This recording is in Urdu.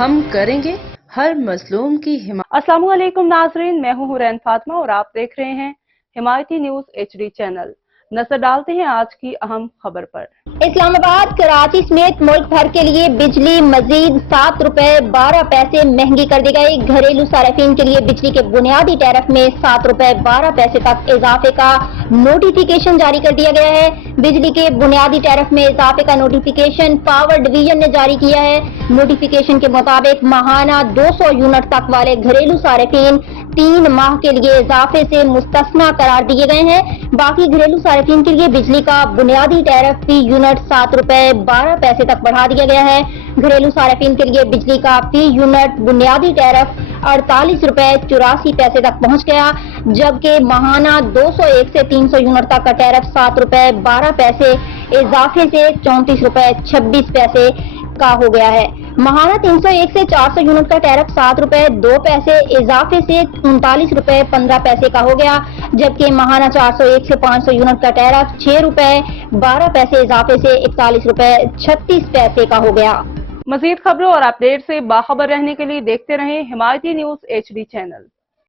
ہم کریں گے ہر مظلوم کی حمایت۔ السلام علیکم ناظرین، میں ہوں حورین فاطمہ اور آپ دیکھ رہے ہیں حمایتی نیوز HD چینل۔ نظر ڈالتے ہیں آج کی اہم خبر پر۔ اسلام آباد، کراچی سمیت ملک بھر کے لیے بجلی مزید 7 روپے 12 پیسے مہنگی کر دی گئی۔ گھریلو صارفین کے لیے بجلی کے بنیادی ٹیرف میں 7 روپے 12 پیسے تک اضافے کا نوٹیفیکیشن جاری کر دیا گیا ہے۔ بجلی کے بنیادی ٹیرف میں اضافے کا نوٹیفیکیشن پاور ڈویژن نے جاری کیا ہے۔ نوٹیفیکیشن کے مطابق ماہانہ 200 یونٹ تک والے گھریلو صارفین 3 ماہ کے لیے اضافے سے مستثنیٰ قرار دیے گئے ہیں۔ باقی گھریلو صارفین کے لیے بجلی کا بنیادی ٹیرف فی یونٹ 7 روپے 12 پیسے تک بڑھا دیا گیا ہے۔ گھریلو صارفین کے لیے بجلی کا فی یونٹ بنیادی ٹیرف 48 روپے 84 پیسے تک پہنچ گیا، جبکہ ماہانہ 201 سے 300 یونٹ تک کا ٹیرف 7 روپے 12 پیسے اضافے سے 34 روپے 26 پیسے کا ہو گیا ہے۔ ماہانہ 301 سے 400 یونٹ کا ٹیرف 7 روپے 2 پیسے اضافے سے 39 روپے 15 پیسے کا ہو گیا، جبکہ ماہانہ 401 سے 500 یونٹ کا ٹیرف 6 روپے 12 پیسے اضافے سے 41 روپے 36 پیسے کا ہو گیا۔ مزید خبروں اور اپڈیٹ سے باخبر رہنے کے لیے دیکھتے رہیں حمایتی نیوز HD چینل۔